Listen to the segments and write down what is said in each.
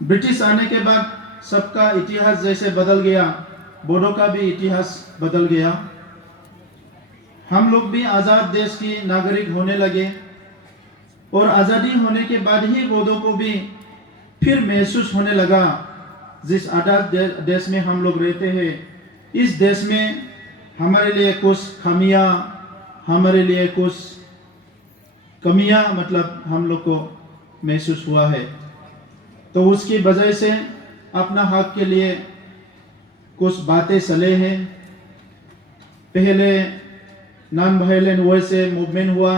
British आने के बाद सबका इतिहास जैसे बदल गया, बोडो का भी इतिहास बदल गया। हम लोग भी आज़ाद देश की नागरिक होने लगे और आज़ादी होने के बाद ही बोडो को भी फिर महसूस होने लगा, जिस आज़ाद देश में हम लोग रहते हैं, इस देश में हमारे लिए कुछ खामियां, हमारे लिए कुछ कमियां मतलब हम लोग को महसूस हुआ है। तो उसकी वजह से अपना हक के लिए कुछ बातें चले हैं। पहले नॉन वायलेंट वे से मूवमेंट हुआ,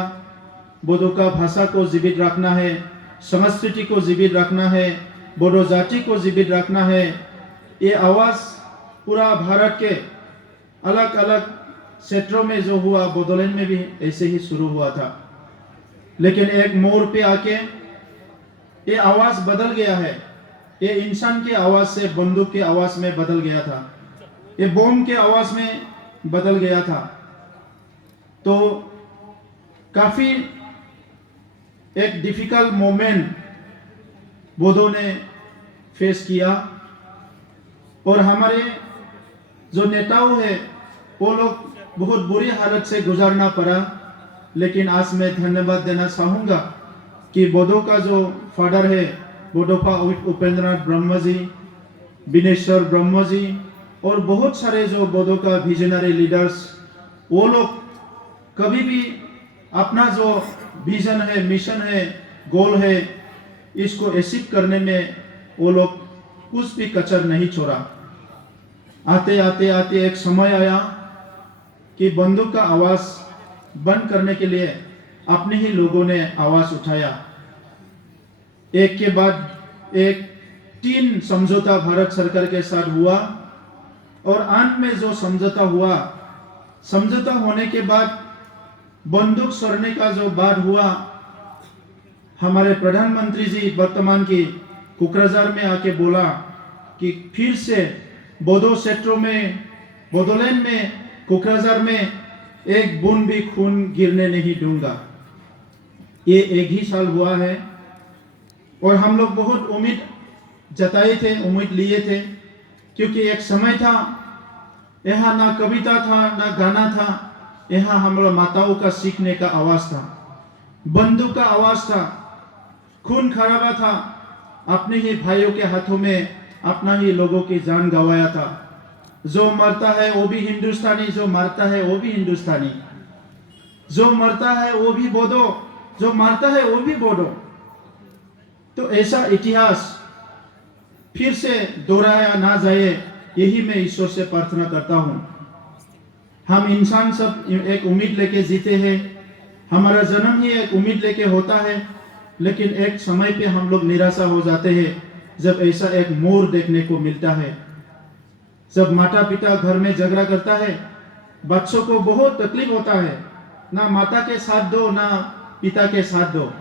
बोडो का भाषा को जीवित रखना है, संस्कृति को जीवित रखना है, बोडो जाति को जीवित रखना है। ये आवाज़ पूरा भारत के अलग अलग क्षेत्रों में जो हुआ, बोडोलैंड में भी ऐसे ही शुरू हुआ था। लेकिन एक मोड़ पे आके ये आवाज़ बदल गया है। ये इंसान की आवाज़ से बंदूक की आवाज़ में बदल गया था, ये बम के आवाज़ में बदल गया था। तो काफ़ी एक डिफिकल्ट मोमेंट बोडो ने फेस किया और हमारे जो नेताओं है वो लोग बहुत बुरी हालत से गुजरना पड़ा। लेकिन आज मैं धन्यवाद देना चाहूँगा कि बोडो का जो फादर है, बोडोफा उपेंद्रनाथ ब्रह्म जी, बिनेश्वर ब्रह्म जी और बहुत सारे जो बोडो का विजनरी लीडर्स, वो लोग कभी भी अपना जो विजन है, मिशन है, गोल है, इसको अचीव करने में वो लोग कुछ भी कसर नहीं छोड़ा। आते आते आते एक समय आया कि बंदूक का आवाज़ बंद करने के लिए अपने ही लोगों ने आवाज़ उठाया। एक के बाद एक 3 समझौता भारत सरकार के साथ हुआ और अंत में जो समझौता हुआ, समझौता होने के बाद बंदूक छोड़ने का जो बात हुआ, हमारे प्रधानमंत्री जी वर्तमान की कोकराझार में आके बोला कि फिर से बोडो क्षेत्रों में, बोडोलैंड में, कोकराझार में एक बूंद भी खून गिरने नहीं दूंगा। ये एक ही साल हुआ है और हम लोग बहुत उम्मीद जताए थे, उम्मीद लिए थे, क्योंकि एक समय था यहाँ ना कविता था ना गाना था, यहाँ हमारे माताओं का सीखने का आवाज़ था, बंदूक का आवाज़ था, खून खराबा था, अपने ही भाइयों के हाथों में अपना ही लोगों की जान गंवाया था। जो मरता है वो भी हिंदुस्तानी, जो मरता है वो भी हिंदुस्तानी, जो मरता है वो भी बोडो, जो मरता है वो भी बोडो। तो ऐसा इतिहास फिर से दोहराया ना जाए, यही मैं ईश्वर से प्रार्थना करता हूँ। हम इंसान सब एक उम्मीद लेके जीते हैं, हमारा जन्म ही एक उम्मीद लेके होता है, लेकिन एक समय पे हम लोग निराशा हो जाते हैं जब ऐसा एक मोड़ देखने को मिलता है। जब माता पिता घर में झगड़ा करता है, बच्चों को बहुत तकलीफ होता है, ना माता के साथ दो ना पिता के साथ दो।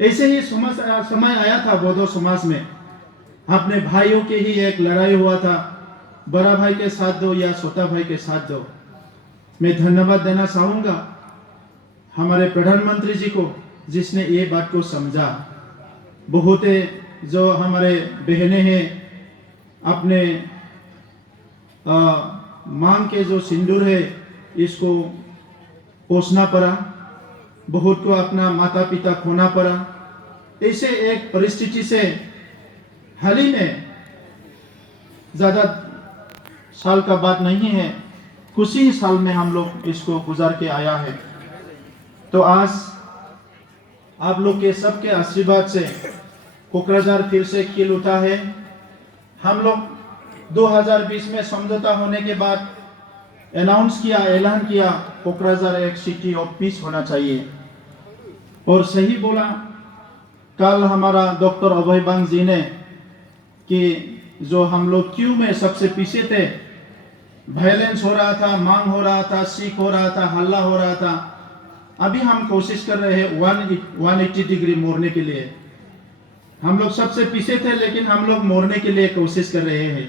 ऐसे ही समय आया था बोडो समाज में, अपने भाइयों के ही एक लड़ाई हुआ था, बड़ा भाई के साथ दो या छोटा भाई के साथ दो। मैं धन्यवाद देना चाहूँगा हमारे प्रधानमंत्री जी को, जिसने ये बात को समझा। बहुत जो हमारे बहनें हैं, अपने मांग के जो सिंदूर है इसको पोसना पड़ा, बहुत को अपना माता पिता खोना पड़ा। ऐसे एक परिस्थिति से हाल ही में, ज़्यादा साल का बात नहीं है, कुछ ही साल में हम लोग इसको गुजार के आया है। तो आज आप लोग के सबके आशीर्वाद से कोकराझार फिर से खिल उठा है। हम लोग 2020 में समझौता होने के बाद ऐलान किया कोकराझार एक सिटी ऑफ पीस होना चाहिए, और सही बोला। कल हमारा डॉक्टर अभय बांग जी ने कि जो हम लोग क्यू में सबसे पीछे थे, वायलेंस हो रहा था, मांग हो रहा था, सीख हो रहा था, हल्ला हो रहा था, अभी हम कोशिश कर रहे हैं 180 डिग्री मोड़ने के लिए। हम लोग सबसे पीछे थे लेकिन हम लोग मोड़ने के लिए कोशिश कर रहे हैं।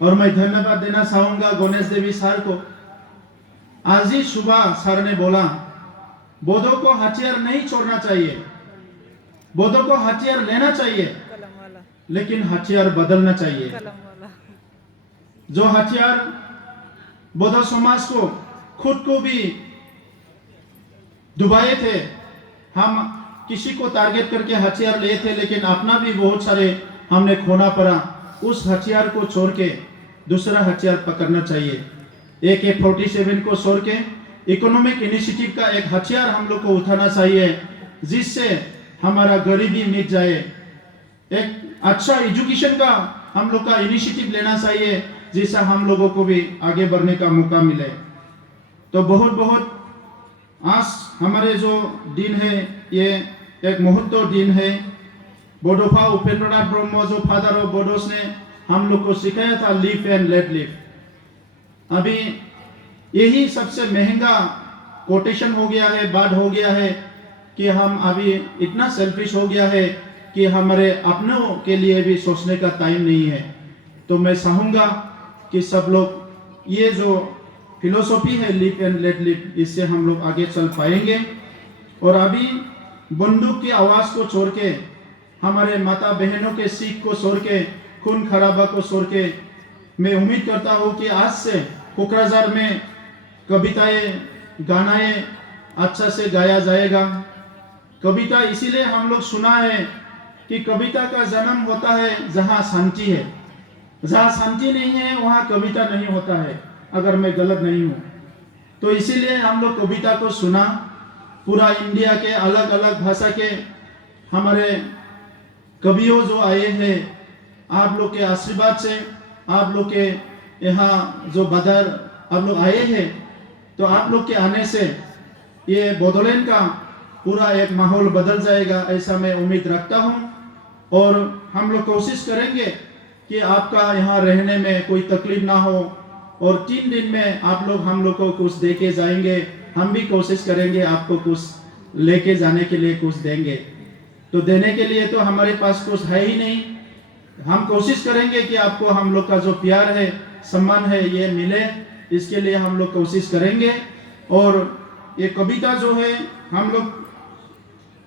और मैं धन्यवाद देना चाहूँगा गणेश देवी सर को। आज ही सुबह सर ने बोला बोडो को हथियार नहीं छोड़ना चाहिए, बोडो को हथियार लेना चाहिए, लेकिन हथियार बदलना चाहिए। जो हथियार बोडो समाज को खुद को भी डुबाए थे, हम किसी को टारगेट करके हथियार लिए थे, लेकिन अपना भी बहुत सारे हमने खोना पड़ा। उस हथियार को छोड़ के दूसरा हथियार पकड़ना चाहिए। AK-47 को छोड़ के इकोनॉमिक इनिशिएटिव का एक हथियार हम लोग को उठाना चाहिए, जिससे हमारा गरीबी मिट जाए। एक अच्छा एजुकेशन का हम लोग का इनिशिएटिव लेना चाहिए, जिससे हम लोगों को भी आगे बढ़ने का मौका मिले। तो बहुत बहुत आज हमारे जो दिन है, ये एक महत्व दिन है। बडोफा उपेंद्रनाथ ब्रह्म जो फादर ऑफ बोडोस ने हम लोग को सिखाया था, लिव एंड लेट लिव। अभी यही सबसे महंगा कोटेशन हो गया है, बात हो गया है कि हम अभी इतना सेल्फिश हो गया है कि हमारे अपनों के लिए भी सोचने का टाइम नहीं है। तो मैं चाहूँगा कि सब लोग ये जो फिलोसॉफी है लिव एंड लेट लिव, इससे हम लोग आगे चल पाएंगे। और अभी बंदूक की आवाज़ को छोड़ के, हमारे माता बहनों के सीख को छोड़ के, खून खराबा को छोड़ के, मैं उम्मीद करता हूँ कि आज से कोकराझार में कविताएं, गानाएं अच्छा से गाया जाएगा। कविता इसीलिए हम लोग सुना है कि कविता का जन्म होता है जहाँ शांति है। जहाँ शांति नहीं है वहाँ कविता नहीं होता है, अगर मैं गलत नहीं हूँ। तो इसीलिए हम लोग कविता को सुना। पूरा इंडिया के अलग अलग भाषा के हमारे कवियों जो आए हैं, आप लोग के आशीर्वाद से, आप लोग के यहाँ जो बदर आप लोग आए हैं, तो आप लोग के आने से ये बोडोलैंड का पूरा एक माहौल बदल जाएगा, ऐसा मैं उम्मीद रखता हूँ। और हम लोग कोशिश करेंगे कि आपका यहाँ रहने में कोई तकलीफ ना हो, और 3 दिन में आप लोग हम लोग को कुछ दे के जाएंगे। हम भी कोशिश करेंगे आपको कुछ लेके जाने के लिए कुछ देंगे। तो देने के लिए तो हमारे पास कुछ है ही नहीं। हम कोशिश करेंगे कि आपको हम लोग का जो प्यार है, सम्मान है, ये मिले, इसके लिए हम लोग कोशिश करेंगे। और ये कविता जो है, हम लोग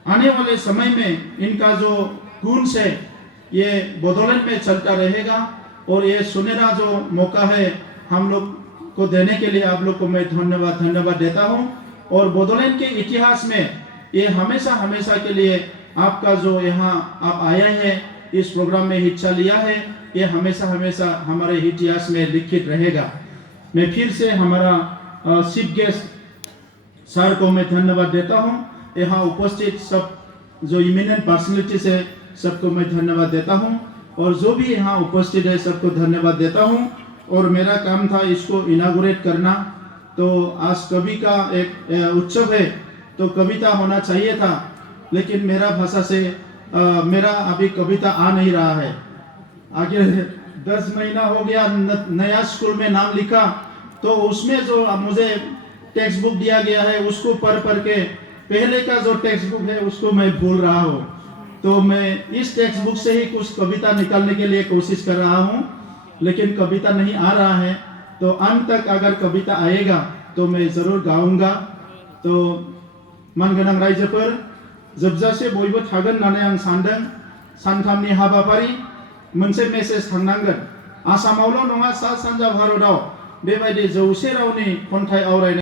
आने वाले समय में इनका जो गुण है ये बोडोलैंड में चलता रहेगा। और ये सुनहरा जो मौका है हम लोग को देने के लिए आप लोग को मैं धन्यवाद देता हूँ। और बोडोलैंड के इतिहास में ये हमेशा हमेशा के लिए आपका जो यहाँ आप आए हैं, इस प्रोग्राम में हिस्सा लिया है, ये हमेशा हमेशा हमारे इतिहास में लिखित रहेगा। मैं फिर से हमारा चीफ गेस्ट सर को मैं धन्यवाद देता हूँ। यहाँ उपस्थित सब जो इमिनेंट पर्सनैलिटीज है, सबको मैं धन्यवाद देता हूँ। और जो भी यहाँ उपस्थित है सबको धन्यवाद देता हूँ। और मेरा काम था इसको इनागुरेट करना। तो आज कवि का एक उत्सव है, तो कविता होना चाहिए था, लेकिन मेरा भाषा से मेरा अभी कविता आ नहीं रहा है। आगे 10 महीना हो गया, नया स्कूल में नाम लिखा, तो उसमें जो मुझे टेक्स्ट बुक दिया गया है उसको पढ़ के पहले का जो टेक्स्ट बुक है उसको मैं भूल रहा हूँ। तो मैं इस टेक्स्ट बुक से ही कुछ कविता निकालने के लिए कोशिश कर रहा हूँ, लेकिन कविता नहीं आ रहा है। तो अंत तक अगर कविता आएगा तो मैं ज़रूर गाऊंगा। तो मानगोनां रायजोफोर, जोबजासे बयबो थागोन होननानै आं सानदों। सानथामनि हाबाफारि मोनसे मेसेज थांनांगोन। आसामावल' नङा, सा सानजा भारताव बेबायदि 100 रावनि खन्थाइ आवरायनाय